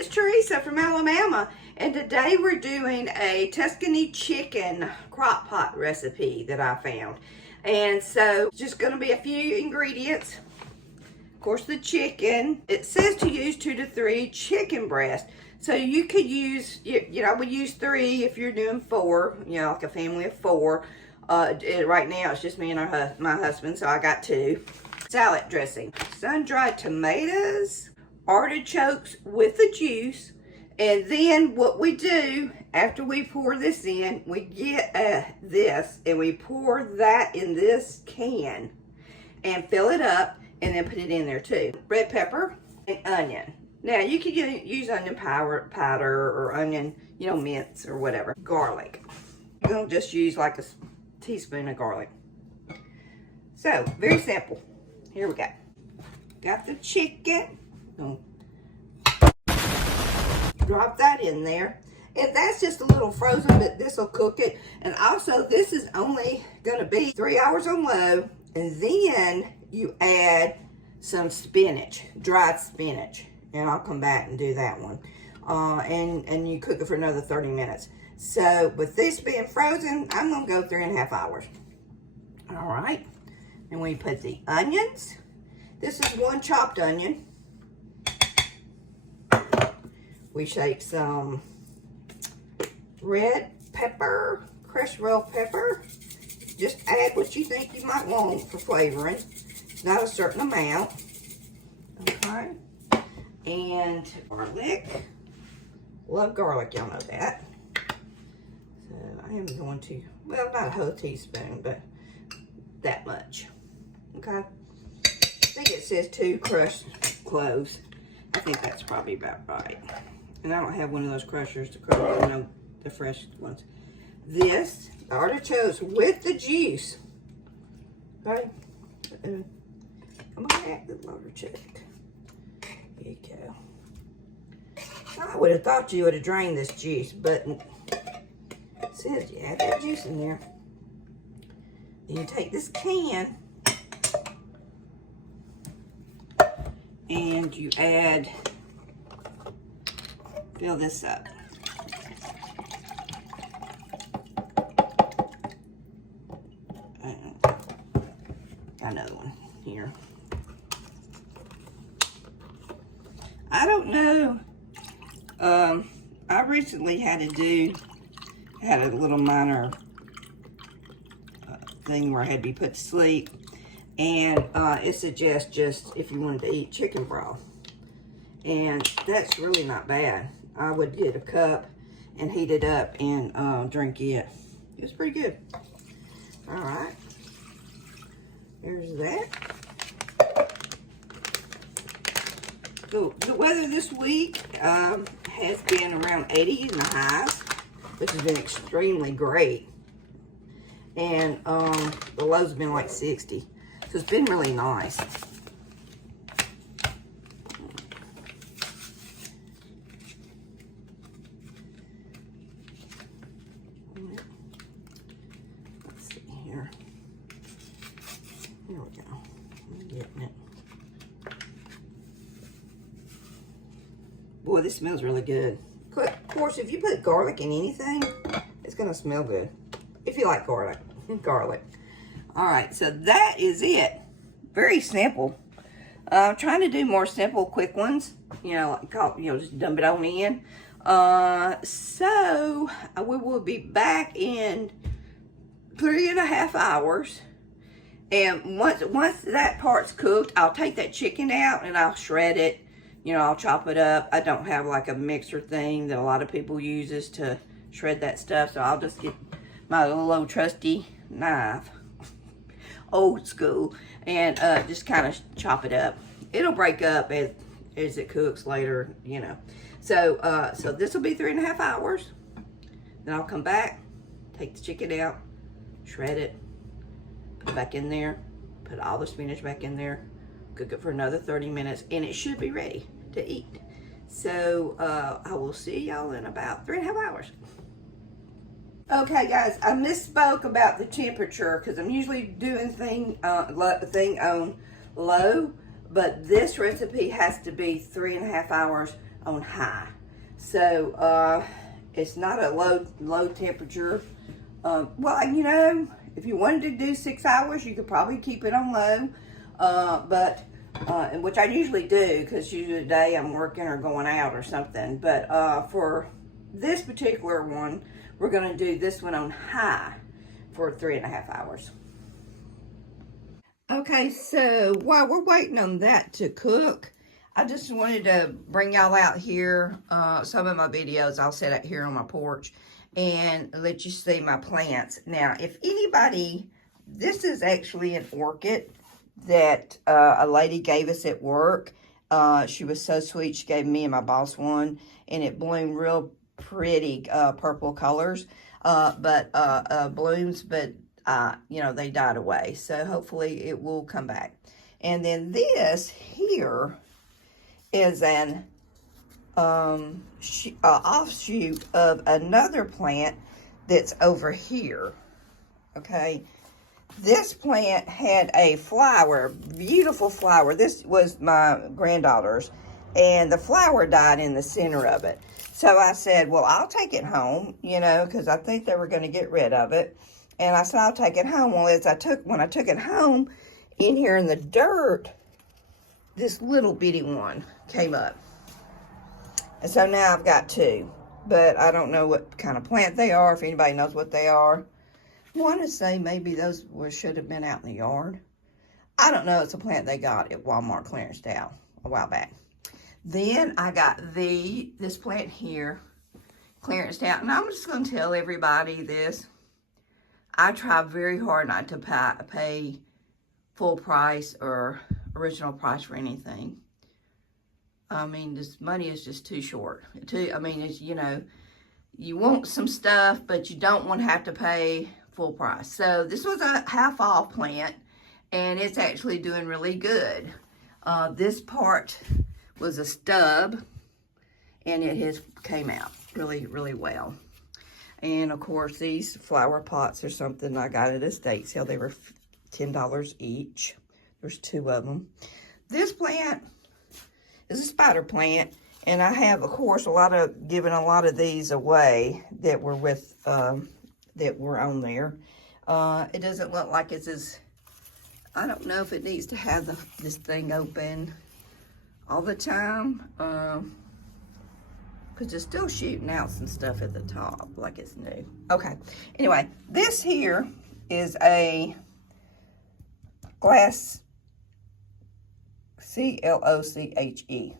it's Teresa from Alabama, and today we're doing a Tuscany chicken crock pot recipe that I found. And so, just going to be a few ingredients. Of course, the chicken. It says to use 2 to 3 chicken breasts. So you could use, I would use 3 if you're doing 4, like a family of 4. Right now, it's just me and my husband, so I got 2. Salad dressing, sun-dried tomatoes, artichokes with the juice, and then what we do after we pour this in, we get this and we pour that in this can and fill it up and then put it in there too. Red pepper and onion. Now you can use onion powder or onion, mince or whatever. Garlic. You're gonna just use like a teaspoon of garlic. So very simple. Here we go. Got the chicken. Drop that in there. And that's just a little frozen, but this will cook it. And also, this is only going to be 3 hours on low. And then you add some spinach, dried spinach. And I'll come back and do that one. And you cook it for another 30 minutes. So, with this being frozen, I'm going to go 3.5 hours. All right. And we put the onions. This is 1 chopped onion. We shake some red pepper, crushed bell pepper. Just add what you think you might want for flavoring. Not a certain amount. Okay. And garlic. Love garlic, y'all know that. So I am going to, well, not a whole teaspoon, but that much. Okay. I think it says 2 crushed cloves. I think that's probably about right. And I don't have one of those crushers to crush, the fresh ones. This, the artichokes with the juice. Okay. I'm gonna add the artichoke. There you go. I would have thought you would have drained this juice, but it says you add that juice in there. Then you take this can and you fill this up. Another one here. I don't know. I recently had a little minor thing where I had to be put to sleep. And it suggests just if you wanted to eat chicken broth. And that's really not bad. I would get a cup and heat it up and drink it. It's pretty good. All right. There's that. The weather this week has been around 80 in the highs, which has been extremely great. And the lows have been like 60. So it's been really nice. Let's see here. Here we go. I'm getting it. Boy, this smells really good. Of course, if you put garlic in anything, it's going to smell good. If you like garlic. Garlic. All right, so that is it. Very simple. I'm trying to do more simple, quick ones. Just dump it on in. So we will be back in 3.5 hours. And once that part's cooked, I'll take that chicken out and I'll shred it. I'll chop it up. I don't have like a mixer thing that a lot of people uses to shred that stuff. So I'll just get my little old trusty knife. Old school, and just kind of chop it up. It'll break up as it cooks later, So this will be 3.5 hours. Then I'll come back, take the chicken out, shred it, put it back in there, put all the spinach back in there, cook it for another 30 minutes, and it should be ready to eat. So I will see y'all in about 3.5 hours. Okay, guys, I misspoke about the temperature because I'm usually doing thing on low, but this recipe has to be 3.5 hours on high. So it's not a low temperature. Well, you know, if you wanted to do 6 hours, you could probably keep it on low. Which I usually do, because usually today I'm working or going out or something. But for this particular one, we're going to do this one on high for 3.5 hours. Okay, so while we're waiting on that to cook, I just wanted to bring y'all out here. Some of my videos I'll set out here on my porch and let you see my plants. Now, if anybody, this is actually an orchid that a lady gave us at work. She was so sweet. She gave me and my boss one, and it bloomed real pretty purple colors, blooms, but you know, they died away. So hopefully it will come back. And then this here is an offshoot of another plant that's over here. Okay. This plant had a flower, beautiful flower. This was my granddaughter's, and the flower died in the center of it. So I said, well, I'll take it home, you know, because I think they were going to get rid of it. And I said, I'll take it home. Well, when I took it home, in here in the dirt, this little bitty one came up. And so now I've got two, but I don't know what kind of plant they are, if anybody knows what they are. I want to say maybe those should have been out in the yard. I don't know. It's a plant they got at Walmart clearance sale a while back. Then I got this plant here clearance out. And I'm just going to tell everybody this. I try very hard not to pay full price or original price for anything. I mean, this money is just too short. It's, you know, you want some stuff, but you don't want to have to pay full price. So this was a half off plant, and it's actually doing really good. This part was a stub, and it has came out really, really well. And of course, these flower pots are something I got at a estate sale. They were $10 each. There's two of them. This plant is a spider plant, and I have, of course, given a lot of these away that were with that were on there. It doesn't look like it's as, I don't know if it needs to have this thing open all the time, because it's still shooting out some stuff at the top like it's new. Okay, anyway, this here is a glass, C-L-O-C-H-E,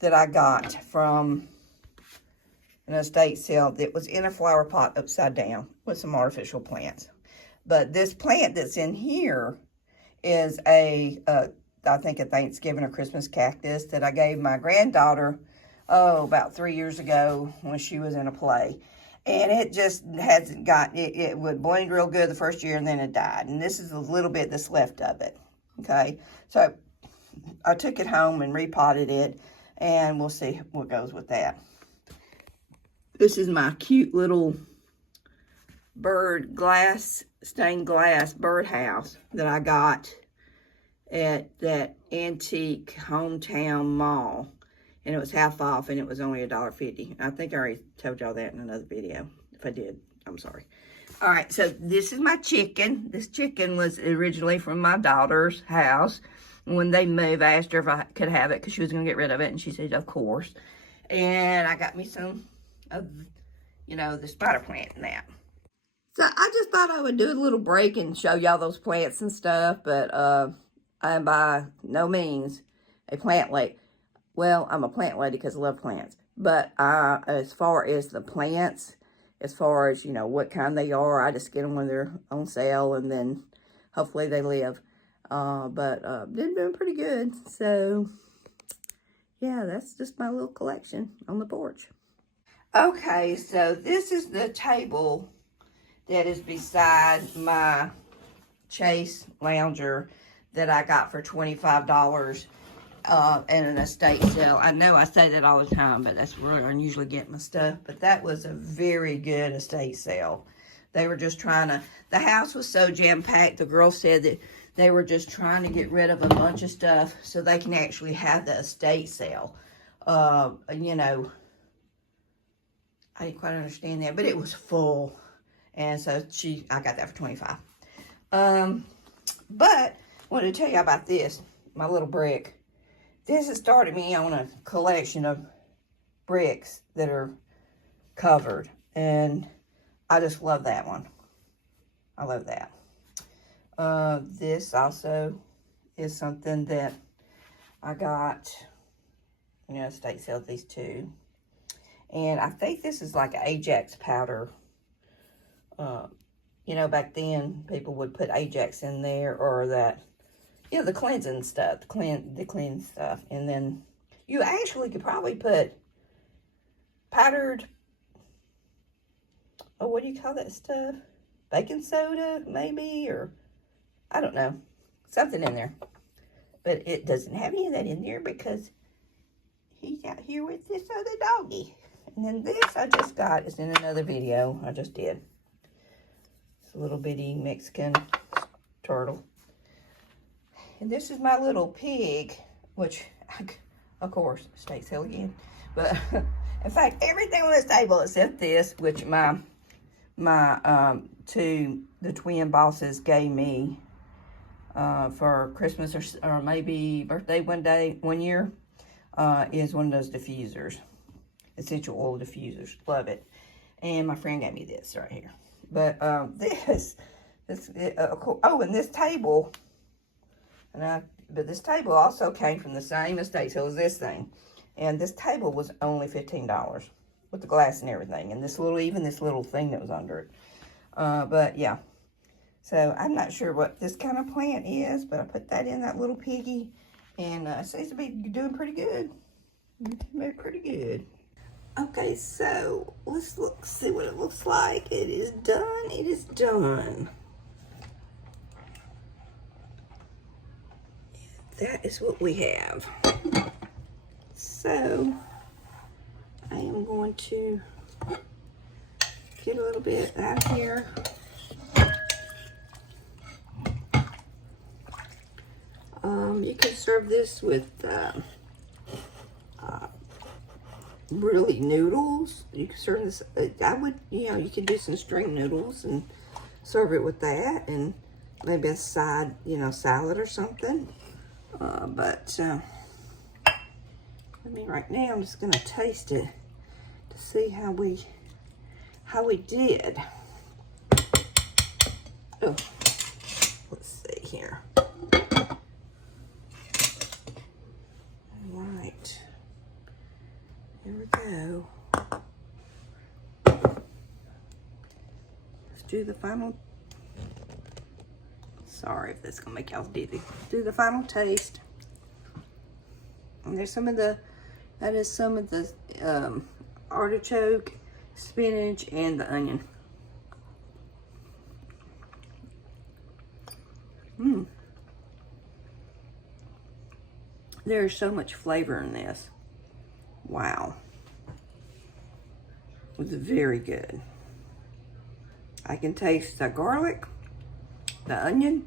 that I got from an estate sale that was in a flower pot upside down with some artificial plants. But this plant that's in here is I think a Thanksgiving or Christmas cactus that I gave my granddaughter, about 3 years ago when she was in a play. And it just hasn't got, it would bloom real good the first year and then it died. And this is a little bit that's left of it. Okay, so I took it home and repotted it, and we'll see what goes with that. This is my cute little stained glass birdhouse that I got at that antique hometown mall. And it was half off, and it was only $1.50. I think I already told y'all that in another video. If I did, I'm sorry. All right, so this is my chicken. This chicken was originally from my daughter's house. When they moved, I asked her if I could have it because she was going to get rid of it, and she said, of course. And I got me some of, you know, the spider plant and that. So I just thought I would do a little break and show y'all those plants and stuff, but I am by no means a plant lady. Well, I'm a plant lady because I love plants. But as far as the plants, as far as, you know, what kind they are, I just get them when they're on sale, and then hopefully they live. They're doing pretty good. So, yeah, that's just my little collection on the porch. Okay, so this is the table that is beside my Chase Lounger that I got for $25 in an estate sale. I know I say that all the time, but that's where I usually get my stuff. But that was a very good estate sale. They were just trying to, the house was so jam-packed, the girl said that they were just trying to get rid of a bunch of stuff so they can actually have the estate sale. you know, I didn't quite understand that, but it was full. And so I got that for $25. But I wanted to tell you about this, my little brick. This has started me on a collection of bricks that are covered. And I just love that one. I love that. This also is something that I got, you know, estate sells these too. And I think this is like Ajax powder. You know, back then people would put Ajax in there, or that, you know, the cleansing stuff, the clean stuff. And then you actually could probably put powdered, oh, what do you call that stuff? Baking soda, maybe, or I don't know, something in there. But it doesn't have any of that in there because he's out here with this other doggy. And then this I just got is in another video I just did. It's a little bitty Mexican turtle. And this is my little pig, which, of course, estate sale again. But, in fact, everything on this table except this, which the twin bosses gave me for Christmas or maybe birthday one year, is one of those diffusers. Essential oil diffusers. Love it. And my friend gave me this right here. But and this table, but this table also came from the same estate sale as this thing. And this table was only $15 with the glass and everything. And even this little thing that was under it. But yeah. So I'm not sure what this kind of plant is, but I put that in that little piggy. And it seems to be doing pretty good. Pretty good. Okay, so let's see what it looks like. It is done. It is done. That is what we have. So I am going to get a little bit out of here. You can serve this with really noodles. You can serve this, you could do some string noodles and serve it with that, and maybe a side, salad or something. But right now I'm just gonna taste it to see how we did. Oh, let's see here. All right, here we go. Let's do the final. Sorry if that's gonna make y'all dizzy. Do the final taste. And there's that is some of the artichoke, spinach, and the onion. There's so much flavor in this. Wow. It was very good. I can taste the garlic, the onion,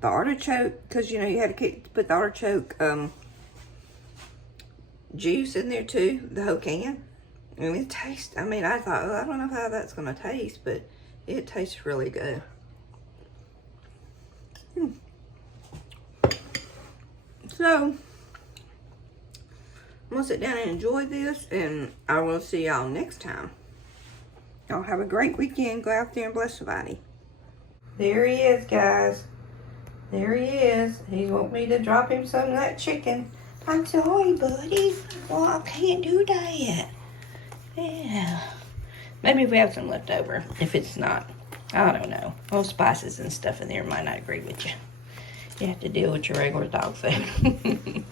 the artichoke, because you had to put the artichoke juice in there too, the whole can. And it tastes, I thought, I don't know how that's going to taste, but it tastes really good. So, I'm going to sit down and enjoy this, and I will see y'all next time. Y'all have a great weekend. Go out there and bless somebody. There he is, guys. There he is. He's want me to drop him some of that chicken. I'm sorry, buddy. Well, I can't do that. Yeah. Maybe if we have some left over. If it's not, I don't know. All spices and stuff in there might not agree with you. You have to deal with your regular dog food.